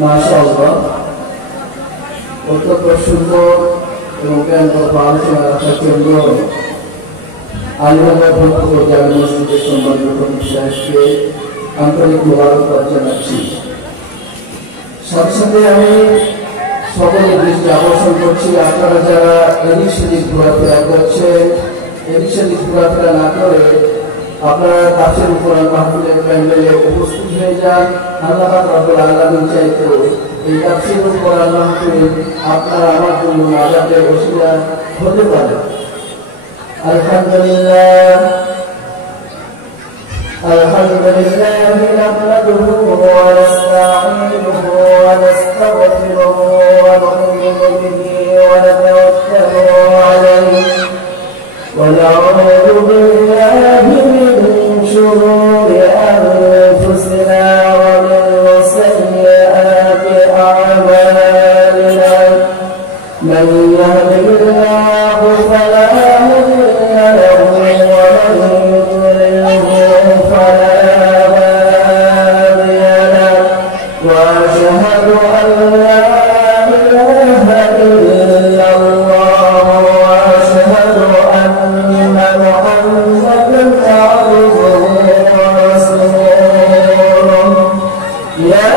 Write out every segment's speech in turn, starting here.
মাশাআল্লাহ অত্যন্ত সুন্দর এবং জ্ঞানগত আলোচনা রাখার জন্য আলিবাগ ভক্ত জামে মসজিদের সম্মানিত কমিটি সাহেবকে আন্তরিক মোবারকবাদ জানাচ্ছি। সাথে সাথে আমি সকলের দৃষ্টি আকর্ষণ করছি, আপনারা যারা এদিক সেদিক ঘোরাফেরা করছেন, এদিক সেদিক ঘোরাফেরা না করে আপনারা কাছের কোরআন মাহফিলের প্যান্ডেলে উপস্থিত হয়ে যান। আল্লাহ পাক রব্বুল আলামিন চাইতো এই তাফসীরুল কোরআন মাহফিল আপনার আমার জন্য নাজাতের ওসিলা হতে পারে। আলহামদুলিল্লাহ আলহামদুলিল্লাহ নাহমাদুহু ওয়া নাস্তাঈনুহু ওয়া নাস্তাগফিরুহু ওয়া নু'মিনু বিহি ওয়া নাতাওয়াক্কালু আলাইহি ওয়া না'উযু বিল্লাহি মিন শুরুরি আনফুসিনা ওয়া মিন sayyi'ati a'malina man yahdihillahu fala mudilla lahu wa man yudlilhu fala hadiya lahu wa ashhadu an la ilaha illallah wa ashhadu anna muhammadan abduhu wa rasuluh. Ya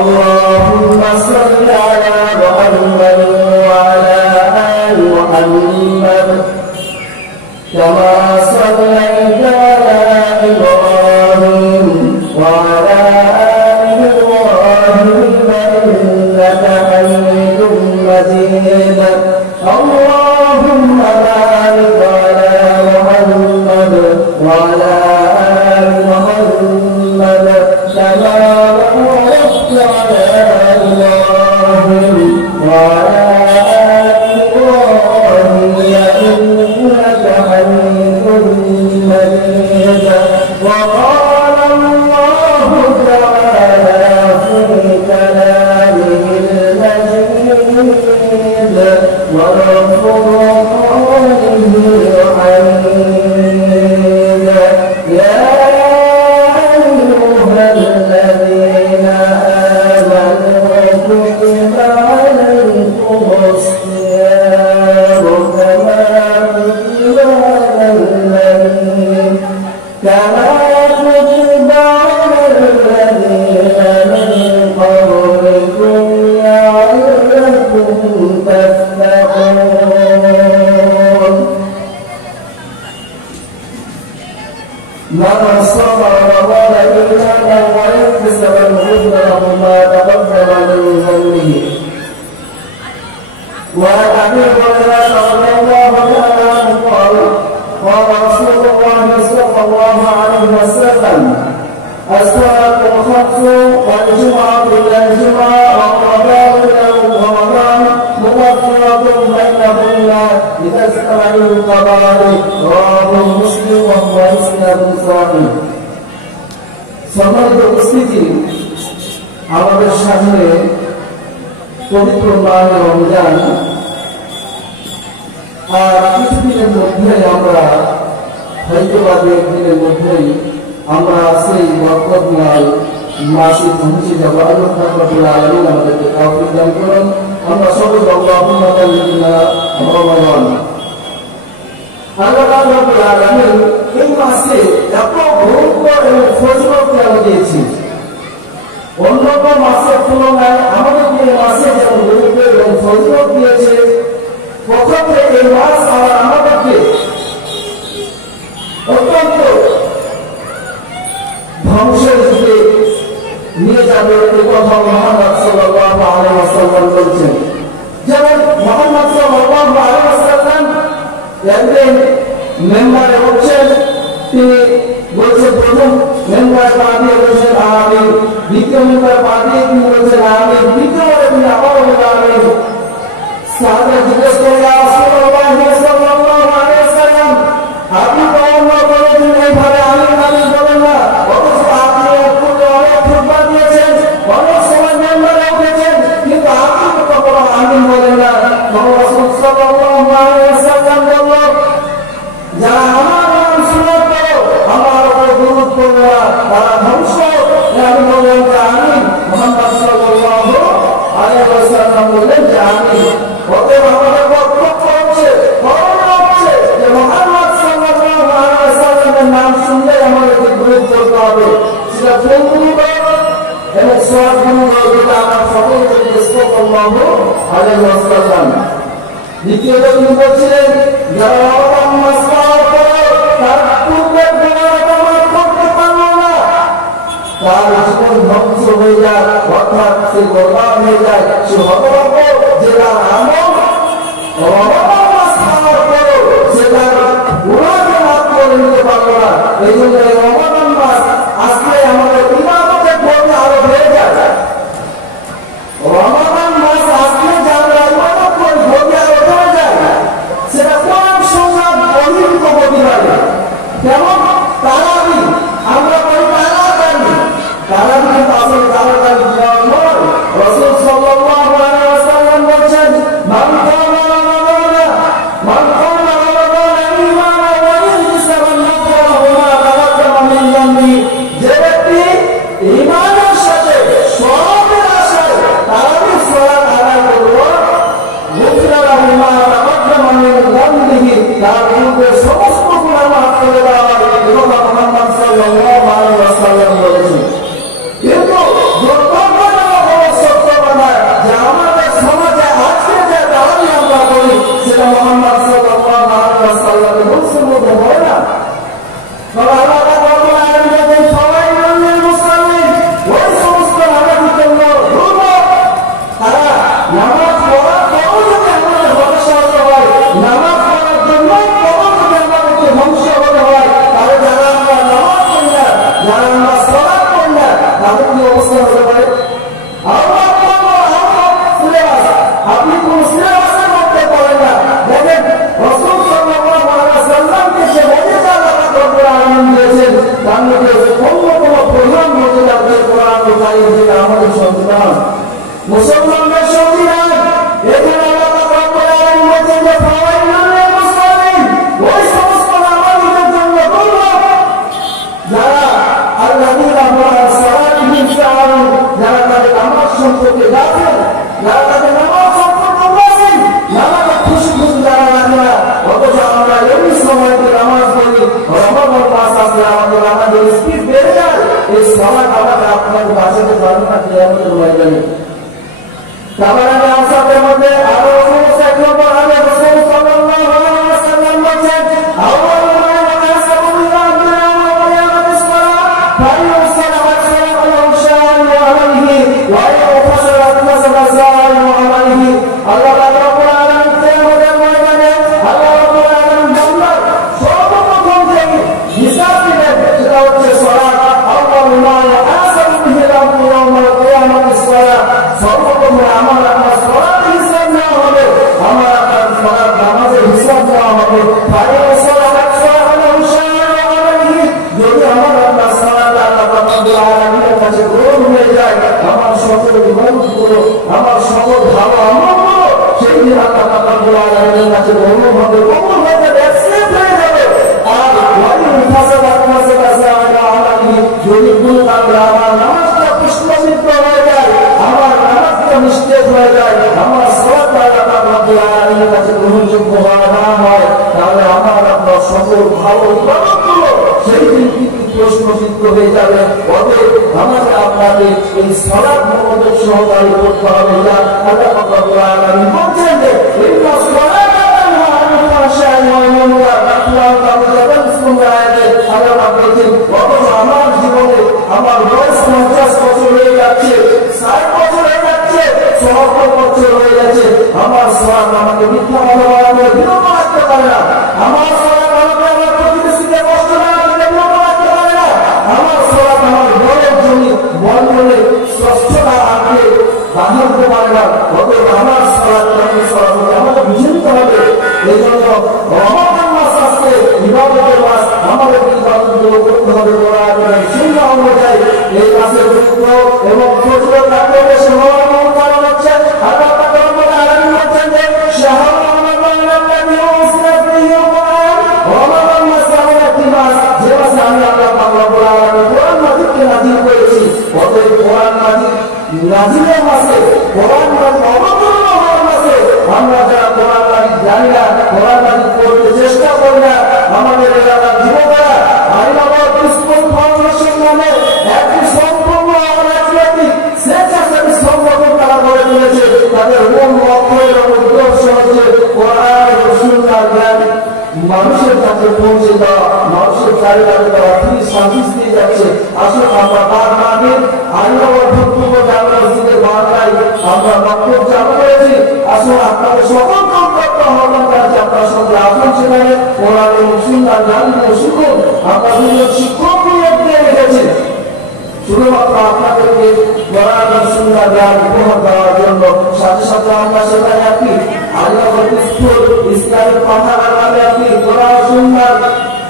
اللهم صل على محمد وعلى آل محمد كما صليت على إبراهيم وعلى آل إبراهيم إنك حميد مجيد. اللهم بارك على محمد وعلى آل محمد كما باركت على إبراهيم وعلى آل إبراهيم إنك حميد مجيد. وقال الله تعالى في كلامه المجيد والفرقان الحميد يا أيها الذين آمنوا كتب عليكم الصيام كما كتب على الذين من قبلكم لعلكم تتقون. من صبر وقال إيمانا واحتسبا غفر له ما تقدم من ذنبه. وعن أبي هريرة رضي الله تعالى عنه قال قال رسول الله صلى الله عليه وسلم الصلاة الخمس والجمعة إلى الجمعة والرمضان إلى رمضان مغفرة بينهن لتستوعب القبائل. رواه مسلم وهو إسناد صحيح. সম্মানিত উপস্থিতি, আমাদের সামনে পবিত্র মাস রমজান, আর কিছুদিনের মধ্যেই আমরা হয়তো বা একদিনের মধ্যেই আমরা সেই বরকতময় মাসে পৌঁছে যাব। আল্লাহ রাব্বুল আলামিন আমাদেরকে তৌফিক দান করুন। আমরা সকলে আল্লাহুম্মা বাল্লিগনা রমাদান। আল্লাহ রাব্বুল আলামিন এই মাসে এত ভয়ঙ্কর এবং ফজিলত দান দিয়েছেন, অন্যান্য মাসের তুলনায় আমাদেরকে এই মাসে যেমন গুরুত্ব এবং ফজিলত দিয়েছে, প্রথমে এই মাস আবার আমাদেরকে অত্যন্ত ধ্বংসের দিকে নিয়ে যাবে। এই কথা মুহাম্মদ সাল্লাল্লাহু আলাইহি ওয়াসাল্লাম বলছেন। যেমন মুহাম্মদ সাল্লাল্লাহু আলাইহি ওয়াসাল্লাম একদিন মেম্বারে উঠছেন, তিনি বলছেন প্রথম মেম্বার পা দিয়ে বলছেন আমিন, দ্বিতীয় মেম্বার পা দিয়ে তিনি বলছেন আমিন, তৃতীয়বারে তিনি আবার বলছেন আমিন। সাহাবা জিজ্ঞেস করে ইয়া রাসূলুল্লাহ সাল্লাল্লাহু আলাইহি ওয়াসাল্লাম, আপনি তো অন্য কোনোদিন এইভাবে আমিন আমিন বলেন না, অথচ আপনি তিনি বলছিলেন যারা রমাদান মাস পাওয়ার পরে তার পূর্বের গুনাহটা মাফ করতে পারল না, তার জীবন ধ্বংস হয়ে যায়, অর্থাৎ সে বরবাদ হয়ে যায়, সে হতভাগ্য যে তার আমল রমাদান মাস পাওয়ার পরে সে তার গুনাহকে মাফ করে নিতে পারল না। এই জন্য রমাদান মাস আসলে আমাদের ইবাদতের পথে আরো বেড়ে যায়। রমাদান মাস আসলে যে আমরা ইবাদত করি পথে আরো বেড়ে যায়, সেটা কোরআন সুন্নাহ বহির্ভূত হতে পারে। যেমন তারাবি আমরা বলি তারাবি কিন্তু আসলে তারাবি নয়। রাসূল সাল্লাল্লাহু আলাইহি ওয়াসাল্লাম বলেছেন মান কামা রমাদানা ঈমানান ওয়া ইহতিসাবান নাফাহু মা তাকাদ্দামা মিন যামবি, যে ব্যক্তি ঈমানের সাথে সওয়াবের আশায় তারাবির সালাত আদায় করলো, গুফিরা লাহু মা তাকাদ্দামা মিন যামবিহি, তার পূর্বের সমস্ত গুনাহ মাফ করে দেওয়া হয়। এবং মুহাম্মদ সাল্লাল্লাহু আলাইহি ওয়াসাল্লাম বলেছেন। কিন্তু দুর্ভাগ্যজনক সত্যতা যে আমাদের সমাজে আজকে যে দাবি আমরা করি সেটা মুহাম্মদ সাল্লাল্লাহু আলাইহি ওয়াসাল্লামের মুখের মধ্যে হয় না। তবে আল্লাহ রাব্বুল আলামিন বলেন ফাওয়াইলুল লিল মুসাল্লিন, ওই সমস্ত নামাজীদের জন্য দুর্ভোগ, তারা নামাজ পড়ার পরেও যদি আমাদের হতাশা হতে হয়, নামাজ পড়ার জন্য পরেও যদি আমাদেরকে ধ্বংস হতে হয়, তাহলে যারা আমরা নামাজ পড়ি না, যারা আমরা সালাত পড়ি না, তাদের কি অবস্থা হতে পারে? আপনি কোন সিলেবাসের মধ্যে পড়েন না। দেখেন রাসূল সাল্লাল্লাহু আলাইহি ওয়াসাল্লামকে যে মর্যাদা আল্লাহ রাব্বুল আলামিন দিয়েছেন, তার মধ্যে অন্যতম প্রধান মর্যাদা হচ্ছে কোরআন কারীম, যেটা আমাদের সংবিধান, মুসলমানদের সংবিধান। এখানে আল্লাহ রাব্বুল আলামিন বলেছেন যে ফাওয়াইলুল লিল মুসাল্লিন, ওই সমস্ত নামাজীদের জন্য দুর্ভোগ যারা আল্লাযীনা হুম আন সালাতিহিম সাহুন, যারা তাদের নামাজ সম্পর্কে গাফিল, যারা তাদের নামাজ সম্পর্কে উদাসীন, নামাজে খুশি খুশি যারা রাখে না। অথচ আমরা এই সময়তে নামাজ পড়ি, রমাদান মাস আসলে আমাদের নামাজের স্পিড বেড়ে যায়। এই সময় আমাদের আপনাদের বাঁচাতে পারবে না কিয়ামতের ময়দানে। তাবারানে আসাদের মধ্যে আরো সমস্যা এক নম্বর হবে রাসূল সাল্লাল্লাহু আলাইহি ওয়াসাল্লাম বলেছেন আউয়াল মা ইয়াসাবুল্লাহু বিল কিয়ামাতিস সালাত ফায়ুসালাত সালাতু শাআনু আলাইহি ওয়া ইয়াফসালাত মাসালাসানু আলাইহি। আল্লাহ রাব্বুল আলামিন কিয়ামতের ময়দানে আল্লাহ রাব্বুল আলামিন বান্দার সর্বপ্রথম যে হিসাব দিবেন সেটা হচ্ছে সালাত। আউয়াল মা ইয়াসাবু বিল কিয়ামাতিস সালাত, সর্বপ্রথম আমার আপনার সালাতের হিসাব নেওয়া হবে, আমার আপনার সালাত নামাজের হিসাব নেওয়া হবে। যদি আমার আপনার সালাত আল্লাহ রাব্বুল আলামিনের কাছে গ্রহণ হয়ে যায়, আমার সকল ইবাদতগুলো, আমার সকল ভালো আমলগুলো সেই দিন আল্লাহ রাব্বুল আলামিনের কাছে গ্রহণ হবে, কবুল হয়ে যাবে, অ্যাকসেপ্ট হয়ে যাবে। আর যদি কোনো কারণে আমার নামাজটা পুষ্পচিত্ত হয়ে যায়, আমার নামাজটা নিষ্ঠেপ হয়ে যায়, আমার সালাতটা আল্লাহ রাব্বুল আলামিনের কাছে গ্রহণযোগ্য না হয়, তাহলে আমার আপনার সকল ভালো ইবাদতগুলো সেই দিন প্রশ্নচিত্ত হয়ে যাবে। অতএব আমাদের আপনাদের এই সালাত মনোযোগ সহকারে করতে হবে। যা আল্লাহ রাব্বুল আলামিন বলছেন যে ইন্না সালাতা তানহা আনিল ফাহশাই ওয়াল মুনকার, আল্লাহ বলছেন অথচ আমার জীবনে আমার বয়স 50 বছর হয়ে যাচ্ছে, 60 বছর হয়ে যাচ্ছে, 70 বছর হয়ে যাচ্ছে, আমার সালাত আমাকে মিথ্যা কথা বলা থেকে বিরত রাখতে পারে না, আমার সালাত আমাকে আমার প্রতিবেশীকে কষ্ট না দিতে বিরত রাখতে পারে না, আমার সালাত আমার ঘরের জন্য বন্ধনে স্বচ্ছতা রাখতে বাধা দিতে পারে না। অতএব আমার সালাতটা আমাকে বুঝে নিতে হবে। এই জন্য রমাদান মাস আসছে, ইবাদতের মাস, আমাদের ইবাদতগুলো করতে হবে কোরআনের সুন্নাহ অনুযায়ী। এই মাসের গুরুত্ব এবং ফজিলত এত বেশি হওয়ার মূল কারণ হচ্ছে আল্লাহ পাক রব্বুল আলামিন বলেন যে শাহরুর রমাদান আল্লাযী উনজিলা ফীহিল কুরআন, রমাদান মাস এমন একটি মাস যে মাসে আমি আল্লাহ পাক রব্বুল আলামিন কোরআন মাজিদকে নাযিল করেছি। অতএব কোরআন মাজিদ নাযিলের মাসে, কোরআন মাজিদ অবতীর্ণ হওয়ার মাসে আমরা যারা কোরআন মাজিদ জানি না, কোরআন মাজিদ পড়তে চেষ্টা করি না, আমাদের এলাকার যুবকেরা আইনাবাদ স্কুল ফাউন্ডেশন নামে একটি সম্পূর্ণ রাজনৈতিক স্বেচ্ছাসেবী সংগঠন তারা গড়ে তুলেছে। তাদের মূল লক্ষ্য এবং উদ্দেশ্য হচ্ছে কোরআন এবং সুন্নাহর জ্ঞান মানুষের কাছে পৌঁছে দেওয়া, মানুষের চারিপাশে তারা ফ্রি সার্ভিস দিয়ে যাচ্ছে। আসলে আমরা তার নামে আল্লাহর বক্তব্য জানা মসজিদের বাংলায় আমরা বক্তব্য জানা করেছি। আসলে আপনাদের সকল কর্তব্য আহ্বান করেছে আপনার সঙ্গে আসুন, সেখানে কোরআন এবং সুন্নাহর জ্ঞান নিয়ে শিখুন। আমরা বিভিন্ন শিক্ষক নিয়োগ দিয়ে রেখেছি শুধুমাত্র আপনাদেরকে কোরআন এবং সুন্নাহর জ্ঞান উপহার দেওয়ার জন্য। সাথে সাথে আমরা সেখানে একটি আল্লাহর স্কুল ইসলামিক পাঠাগার নামে একটি কোরআন সুন্নাহর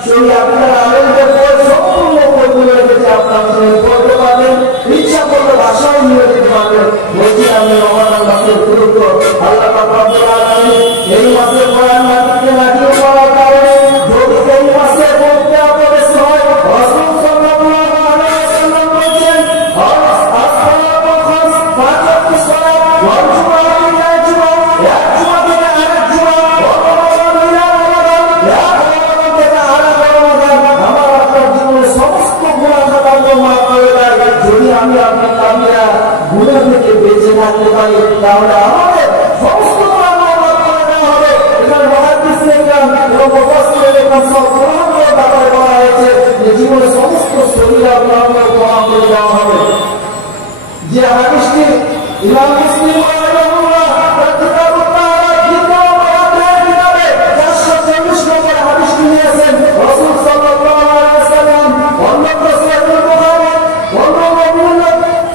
সেই আপনার আলেমদের বই সম্পূর্ণ বইগুলো রেখেছে। আপনারা সেই পড়তে পারবেন, ইচ্ছা করলে ভাষায় নিয়ে যেতে পারবেন। বলছি আমি রমাদান মাসের গুরুত্ব আল্লাহ পাক রব্বুল আলামিন এই মাসে কোরআন মাজিদকে নাজিল করার কারণে যদি এই মাসে পড়তে আপনাদের হয় রাসূল সাল্লাল্লাহু আলাইহি ওয়াসাল্লাম বলেছেন আসসালাতু খামস পাঁচ ওয়াক্ত সালাত ওয়াল জুমআ ইলা জুমআ এক জুমআ থেকে আরেক জুমআ ওয়া রমাদান ইলা রমাদান এক রমাদান থেকে আরেক রমাদান আমার আপনার জীবনের সমস্ত গুনাহ খাতা মাফ করে দেয়। যদি আমি আপনি কামিয়া গুনাহ থেকে বেঁচে থাকতে পারি তাহলে আমাদের সমস্ত গুনাহ মাফ করে দেওয়া হবে। এখানে মুহাদ্দিসিন এবং মুফাসসিরিন সব কোরআনের ব্যাপারে বলা হয়েছে যে জীবনের সমস্ত সগীরা গুনাহকে ক্ষমা করে দেওয়া হবে। যে হাদিসটি ইমাম মুসলিম রাহিমাহুল্লাহ তার কিতাবুত তাহারা কিতাবে 440 নম্বর হাদিসটি নিয়েছেন। রাসূল সাল্লাল্লাহু আলাইহি ওয়াসাল্লাম অন্যত্র সহিহুল বুখারী অন্যান্য বিভিন্ন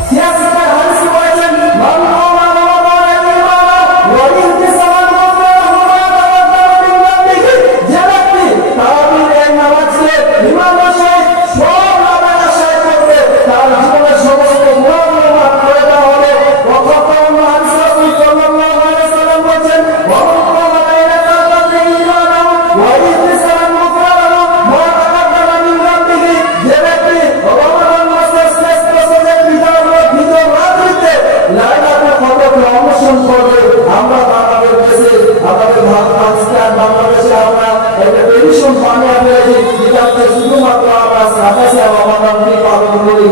সিয়াসতের হাদিসে বলেছেন মান কামা রমাদান ঈমানান ওয়া ইহতিসাবান গুফরানাহু মা তাকাদ্দামা মিন যামবিহি। যে ব্যক্তি তারাবির নামাজে ইমামের সাথে সব নামাজ আশায় করবে তার জীবনের সমস্ত গুনাহগুলো মাফ করে দেওয়া হবে। ওয়াকাতাম রাসূল সাল্লাল্লাহু আলাইহি ওয়াসাল্লাম বলেছেন ওয়া মান কামা বাইনা তাকাদ্দামা ঈমানান ওয়া ইহতিসাবান গুফরানাহু মা তাকাদ্দামা মিন যামবিহি। যে ব্যক্তি রমাদান মাসের শেষ দশকের ভিতর রাত্রিতে লাইলাতুল কদরকে অন্বেষণ করবে। আমরা আমাদের দেশে আমাদের ভারত পাকিস্তান বাংলাদেশে আমরা একটা ট্রেডিশন বানিয়ে ফেলেছি যেটাতে শুধুমাত্র আমরা 27 রমাদানকে পালন করি।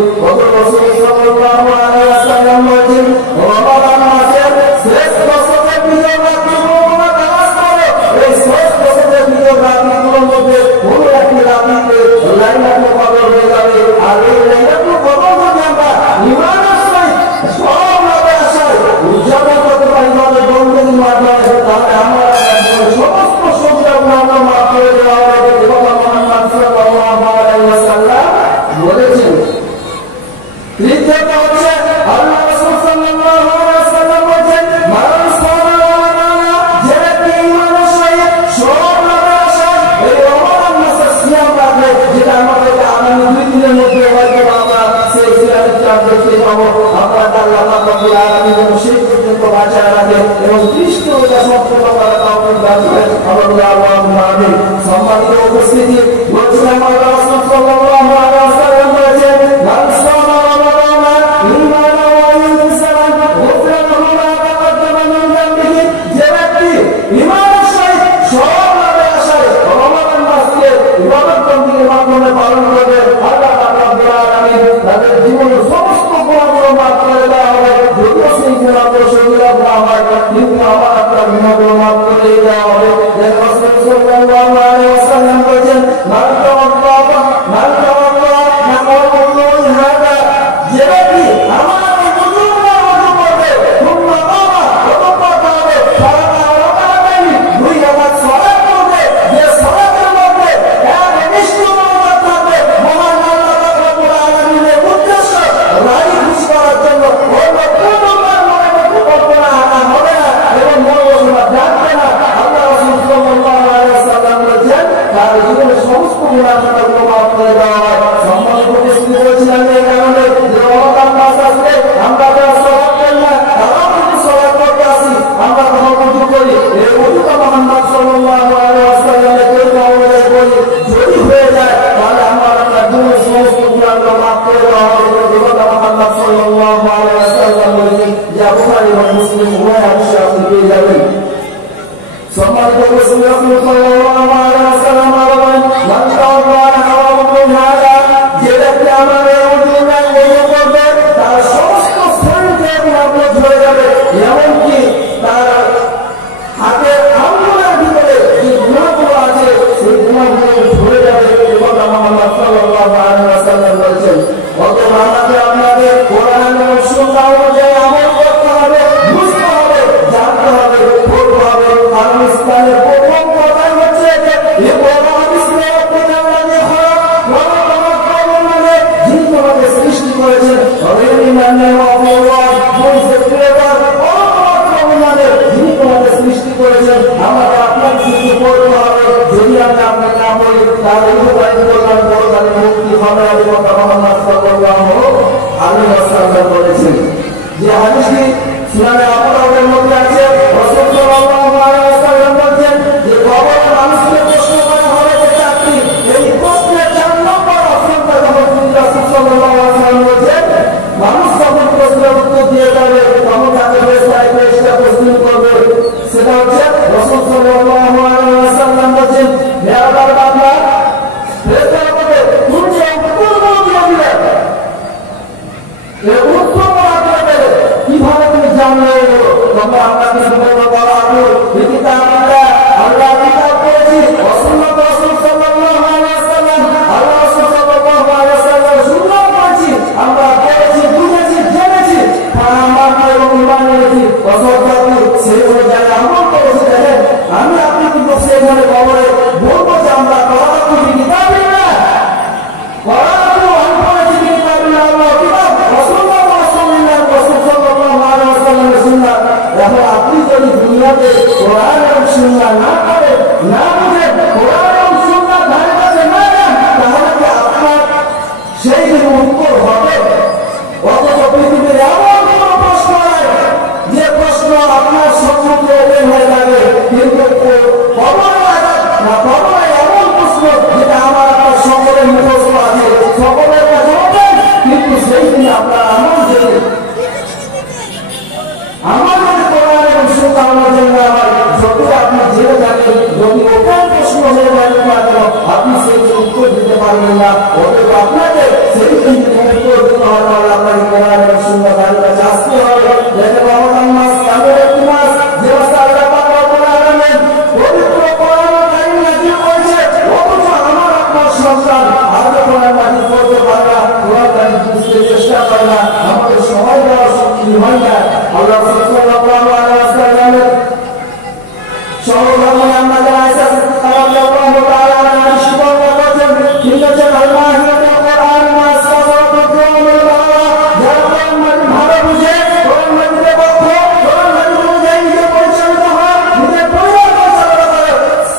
রাসূল সাল্লাল্লাহু আলাইহি ওয়াসাল্লাম বলেছেন রমাদান মাসের শেষ দশকের ভিতর রাত্রিগুলো নামাজ পড়ো। এই শেষ দশকের ভিতর রাত্রিগুলোর মধ্যে কোনো একটি রাত্রিতে লাইলাতুল কদর হয়ে যাবে। আর এই লাইলাতুল কদর যদি আমরা ঈমানের সহিত সব নামে আশায় উদযাপন করতে পারি আমাদের বন্ধুদের মাধ্যমে তাহলে আমরা সমস্ত সগীরা গুনাহ মাফ করে দেওয়া হবে। এবং মুহাম্মদ সাল্লাল্লাহু আলাইহি ওয়াসাল্লাম বলেছেন। তৃতীয়ত হচ্ছে আল্লাহ রাসূল সাল্লাল্লাহু আলাইহি ওয়াসাল্লাম বলেছেন মান সামা রমাদান। যে ব্যক্তি ঈমানের সহিত সব নামে আশায় এই রমাদান মাসে সিয়াম রাখবে, যেটা আমাদেরকে আগামী 2 দিনের মধ্যে হয়তো আমরা সেই সিয়ামের চাঁদ দেখতে পাবো। আমরা আল্লাহ পাক রব্বুল আলামিন যেন সেই পর্যন্ত বাঁচায় রাখে এবং কৃষ্ণতা সম্পূর্ণ করার তৌফিক দান করেন। আল্লাহুম্মা আমিন। সম্মানিত উপস্থিতি, বলছিলাম আল্লাহ রাসূল সাল্লাল্লাহু আলাইহি ওয়াসাল্লাম বলেছেন মান সামা রমাদান ঈমানান ওয়া ইহতিসাবান গুফরানাহু মা তাকাদ্দামা মিন যামবিহি। যে ব্যক্তি ঈমানের সহিত সব নামে আশায় রমাদান মাসকে ইবাদত বন্দেগীর মাধ্যমে পালন করবে, আল্লাহ পাক রব্বুল আলামিন তাদের জীবনের সমস্ত গুনাহগুলো মাফ করে দেওয়া হবে। যদিও সেই গুনাহগুলো সগীরা গুনাহ হয় কিন্তু আমার আপনার গুনাহগুলো মাফ করে দেওয়া হবে। রাসূল সাল্লাল্লাহু আলাইহি ওয়াসাল্লাম বলেছেন মান তাওয়াক্কাফা মান তাওয়াক্কা নামাজুল হাদা। যে ব্যক্তি আমার এই বুজুর্গরা ওযু করবে সুম্মা কামা অতঃপর তাহলে সালাত রাকাতাইন 2 রাকাত সালাত করবে। যে সালাতের মধ্যে এক নিষ্ঠুরতা থাকবে মহান আল্লাহ পাক রব্বুল আলামিনের উদ্দেশ্য রাজি খুশি করার জন্য অন্য কোনো মনে কল্পনা আনা হবে না এবং মনোবাসনা জানবে না। আল্লাহ রাসূল সাল্লাল্লাহু আলাইহি ওয়াসাল্লাম বলেছেন তার জীবনের সমস্ত গুনাহ খাতাগুলো মাফ করে দেওয়া হয়। সম্মানিত উপস্থিতি, বলেছিলাম এই কারণে যে রমাদান মাস আসলে আমরা যারা সালাত করি না তারাও যদি সালাত করতে আসি আমরা তখন ওযু করি। এই ওযুটা মুহাম্মদ সাল্লাল্লাহু আলাইহি ওয়াসাল্লামের তরিকা অনুযায়ী করি। যদি হয়ে যায় তাহলে আমরা আপনার জীবনের সমস্ত গুনাহগুলো মাফ করে দেওয়া হবে। যেটা মুহাম্মদ সাল্লাল্লাহু আলাইহি ওয়াসাল্লাম বলেছেন যা বুখারী এবং মুসলিম উভয় হাদিসে আপনি পেয়ে যাবেন। সম্মানিত উপস্থিতি, রাসূল সাল্লাল্লাহু আলাইহি ওয়াসাল্লাম বলেন মান তাওয়াক্কালা নামাজুল হাদা। যে ব্যক্তি আমার এই ওযু করবে তার সমস্ত শরীর থেকে গুনাহ ঝরে যাবে, এমনকি তার হাতের আঙ্গুল তার উপকারী কল্যাণ পরকালে মুক্তি হবে আলী মুহাম্মদ সাল্লাল্লাহু আলাইহি ওয়াসাল্লাম বলেছেন। যে হাদিসটি সুনানে আবু দাউদের মধ্যে আছে, রাসূল সাল্লাল্লাহু আলাইহি ওয়াসাল্লাম বলেছেন যে কবরে মানুষকে প্রশ্ন করা হবে যে চারটি, এই প্রশ্নের 4 নম্বর অপশনটা যখন রাসূল সাল্লাল্লাহু আলাইহি ওয়াসাল্লাম বলেছেন, মানুষ যখন প্রশ্নের উত্তর দিয়ে যাবে তখন তাকে বেশটা প্রশ্ন করবে, সেটা হচ্ছে রাসূল সাল্লাল্লাহু আলাইহি ওয়াসাল্লাম বলেছেন হে আল্লাহর বান্দা, ফেরেশতারা বলে তুমি যে উত্তর দিলে এই উত্তর দিলে কিভাবে তুমি জানলে? তোমরা আপনাকে বলবো বলা আল্লাহ কিতাব করেছি, রাসূল সাল্লাল্লাহু আলাইহি ওয়াসাল্লাম আল্লাহ রাসূল সাল্লাল্লাহু আলাইহি ওয়াসাল্লাম সুন্নাহ করেছি, আমরা পড়েছি, বুঝেছি, জেনেছি, আমরা এবং ঈমান এনেছি, অসৎকারী সেই অনুযায়ী আমল করেছি। দেখেন আমি আপনি কিন্তু সেখানে কবরে বলবো যে আমরা করাতু কিতাবিল্লাহ, করাতু আমি পড়েছি কিতাবিল্লাহ, আল্লাহ কিতাব, রাসূলুল্লাহ সাল্লাল্লাহু আলাইহি ওয়াসাল্লামের সুন্নাহ। এখন আপনি যদি দুনিয়াতে কোরআন এবং সুন্নাহ না পড়েন, না বুঝেন, কোরআন এবং সুন্নাহ ধারে কাছে না যান, তাহলে কি আপনার সেই দিন উত্তর হবে? অথচ পৃথিবীর এমন কোন প্রশ্ন নাই যে প্রশ্ন আপনার সম্মুখে ওপেন হয়ে যাবে, কিন্তু কবরে এমন প্রশ্ন যেটা আমার আপনার সকলের মুখস্থ আছে, সকলের কাছে ওপেন, কিন্তু সেই দিন আপনার আমল যদি কোরআন এবং সুন্নাহ অনুযায়ী না হয়, যদি আপনি জেনে থাকেন, যদি ওপেন প্রশ্ন হয়ে যায় না কেন, আপনি সেই উত্তর দিতে পারবেন না। অতএব আপনাকে সেই দিন উত্তর দিতে হয়, তাহলে আপনাকে কোরআন এবং সুন্নাহ তার কাছে আসতে হবে। দেখেন রমজান মাস এমন একটি মাস যে মাসে আল্লাহ পাক রব্বুল আলামিন পবিত্র কোরআন কারীম নাযিল করেছে, অথচ আমার আপনার সন্তান আজও কোরআন নাযিল করতে পারে না, কোরআন কারীম বুঝতে চেষ্টা করে না, আমাদের সময় দেওয়ার শক্তি হয় না। আল্লাহ সাল্লাল্লাহু আলাইহি ওয়াসাল্লামের সহধর্মী আমরা যারা আয়েশা রাদিয়াল্লাহু তাআলা আনহা শিবর করেছেন, ঠিক আছে আল্লাহ কোরআন মাস সাফাতুল কুরআনুল বালা, যারা কোরআন ভালো বুঝে, কোরআন মাজিদে বক্ত, কোরআন মাজিদ অনুযায়ী নিজে পরিচালিত হয়, নিজের পরিবার পরিচালনা করে,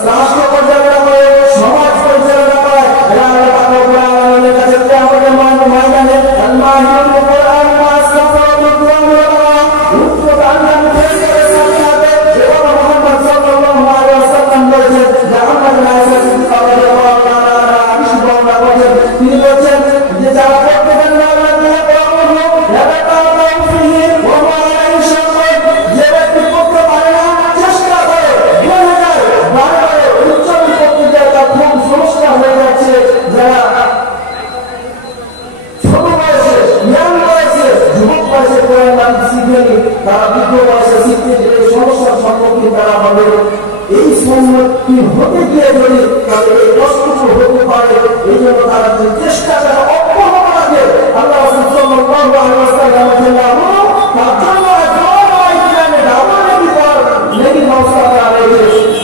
রাষ্ট্র পরিচালনা করে, সমাজ পরিচালনা করে, এরা আল্লাহ পাক রব্বুল আলামিনের কাছে কিয়ামতের ময়দানে আল্লাহ কোরআন মাস সাফাতুল কুরআনুল বালা উত্তর আল্লাহ ফেরেশ করে সাথে এবং মুহাম্মদ সাল্লাল্লাহু আলাইহি ওয়াসাল্লাম বলেছেন যে আমাদের আয়েশা সিদ্দিকা রাদিয়াল্লাহু তাআলা আনহা বর্ণনা করেছেন, তিনি বলেছেন যে যারা পড়তে পারেন না আল্লাহ কোরআন ইয়াতাকাল্লামু ফিহি ওয়া মা আলাইহি শারঈ, যে ব্যক্তি পড়তে পারে না চেষ্টা করে ভুলে যায়, বারবার উচ্চারণ করতে যায়, তার খুব সমস্যা হয়ে যাচ্ছে। যারা ছোট বয়সে, ইয়াং বয়সে, যুবক বয়সে কোরআন মাজিদ শিখেনি, তারা বৃদ্ধ বয়সে শিখতে গেলে সমস্যার সম্মুখীন তারা হবে। এই সম্মুখীন হতে গিয়ে যদি তাদের এই কষ্টগুলো হতে পারে, এই জন্য তারা যে চেষ্টাটা অব্যাহত রাখে, আল্লাহ রাসূল সাল্লাল্লাহু আলাইহি ওয়াসাল্লাম বলেছেন তার জন্য নেকি ব্যবস্থা করা হয়েছে,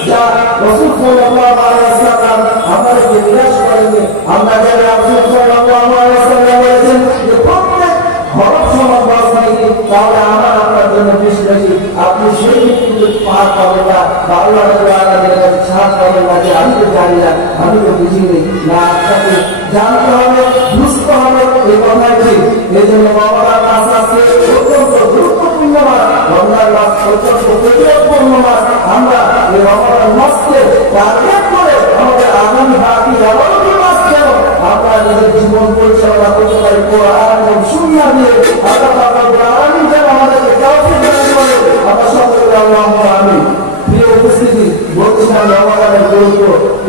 যা রাসূল সাল্লাল্লাহু আলাইহি ওয়াসাল্লাম আমাদেরকে নিরাশ করেননি। আমরা জানি রাসূল সাল্লাল্লাহু আলাইহি ওয়াসাল্লাম বলেছেন যে প্রত্যেক হরফ সমান ব্যবস্থা নেই, তাহলে আমার আপনার জন্য বেশি বেশি আপনি সেই কিন্তু পার পাবেন না, বা আল্লাহ রাব্বুল আলামিনের কাছে ছাড় পাবেন না যে আমি তো জানি না, আমি তো বুঝিনি না। আপনাকে জানতে হবে, বুঝতে হবে, এই কথাই ঠিক। এই জন্য রমজান মাস আছে অত্যন্ত গুরুত্বপূর্ণ মাস, রমজান মাস অত্যন্ত গুরুত্বপূর্ণ মাস। আমরা এই রমজান মাসকে টার্গেট করে আমাদের আগামী বাকি 11টি মাস যেন আমরা নিজের জীবন পরিচালনা করতে পারি কোরআন এবং সুন্নাহ দিয়ে। আল্লাহ পাক রব্বুল আলামিন যেন আমাদেরকে তৌফিক দান করে। আমরা সকলে আল্লাহুম্মা আমিন। প্রিয় উপস্থিতি, বলছিলাম রমজানের গুরুত্ব।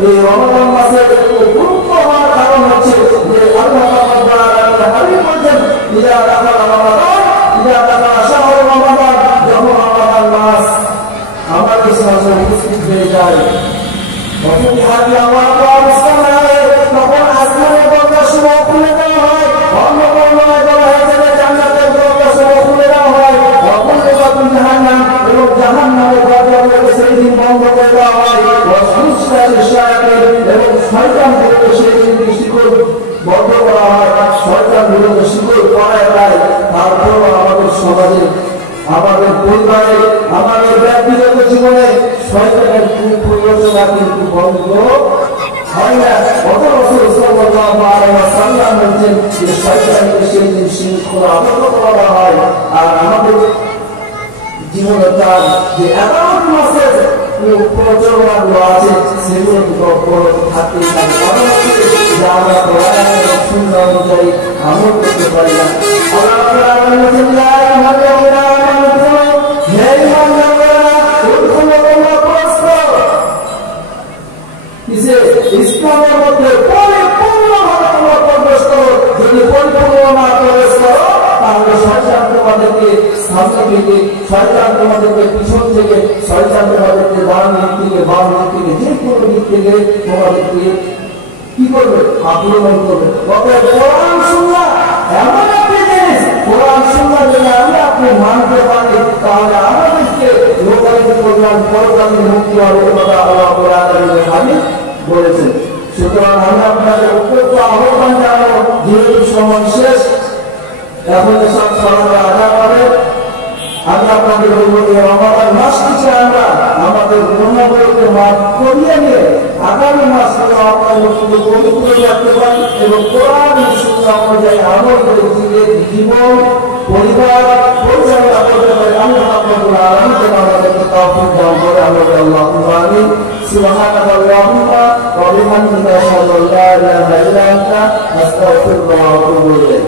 এই রমজান মাসের গুরুত্ব হওয়ার কারণ হচ্ছে যে আল্লাহ পাক রব্বুল আলামিন হাবিব বলেছেন ইযা দাখালা রমাদান, ইযা দাখালা শাহরু রমাদান, যখন রমজান মাস আমাদের সামনে উপস্থিত হয়ে যায়, তখন হাদিয়া ওয়া সালায়ে, তখন আসমানের দরজা খুলে দেওয়া হয়, অন্য বর্ণনায় বলা হয়েছে যে জান্নাতের দরজা খুলে দেওয়া হয়, তখন জাহান্নাম এবং জাহান্নামের দরজাগুলোকে সেই দিন বন্ধ করে দেওয়া হয়, এবং শয়তানগুলোকে সেই দিন শিকল বন্ধ করা হয়, শয়তানগুলোকে শিকল করায় দেয়। তারপর আমাদের সমাজে, আমাদের পরিবারে, আমাদের ব্যক্তিগত জীবনে শয়তানের কুপ্রয়োজনা কিন্তু বন্ধ হয় না। কত রাসূল সাল্লাল্লাহু আলাইহি ওয়াসাল্লাম বলেন যে শয়তানকে সেই দিন শৃঙ্খলা আবদ্ধ করা হয়। আর আমাদের জীবনে তার যে একান্ত মাসের প্রচলনগুলো আছে সেগুলো থাকতে যা আমরা কোরআনের সুন্নাহ অনুযায়ী আমল করতে পারি না। আল্লাহ রাব্বুল আলামিন বলেন লা ইলাহা ইল্লাল্লাহ হে ইমানদাররা উদখুলু ইসলামের মধ্যে পরিপূর্ণভাবে তোমরা প্রবেশ করো। যদি পরিপূর্ণ না প্রবেশ করো তাহলে শয়তান তোমাদেরকে সামনে থেকে, শয়তান তোমাদেরকে পিছন থেকে, শয়তান তোমাদেরকে ডান দিক থেকে, বাম দিক থেকে, যে কোনো দিক থেকে তোমাদেরকে কি করবে? আক্রমণ করবে। অতএব কোরআন সুন্নাহ এমন একটি জিনিস, কোরআন সুন্নাহ যদি আমরা আপনি মানতে পারি তাহলে আমাদেরকে লোকালিত করলাম, পরকালীন মুক্তি হবে কথা আল্লাহ রাব্বুল আলামিন বলেছেন। সুতরাং আমি আপনাদের উপযুক্ত আহ্বান জানাবো, যেহেতু সময় শেষ, এখন সব সরকার আদা করে আমি আপনাদের বলবো আমাদের মাস থেকে আমরা আমাদের গুণাগুলোকে মাফ করিয়ে নিয়ে আগামী মাস থেকে আপনাদের পবিত্র রাখতে পারি এবং কোরআন সুন্নাহ অনুযায়ী আমল করে জীবন পরিবার পরিচালনা করতে পারি। আল্লাহ রাব্বুল আলামিন আমাদেরকে তৌফিক দান করে। আল্লাহুম্মা আমিন। সুবহানাল্লাহিল্লাহুম্মা ওয়া বিহামদিহি আশহাদু আল্লা ইলাহা ইল্লা আনতা আস্তাগফিরুকা ওয়া আতুবু ইলাইক।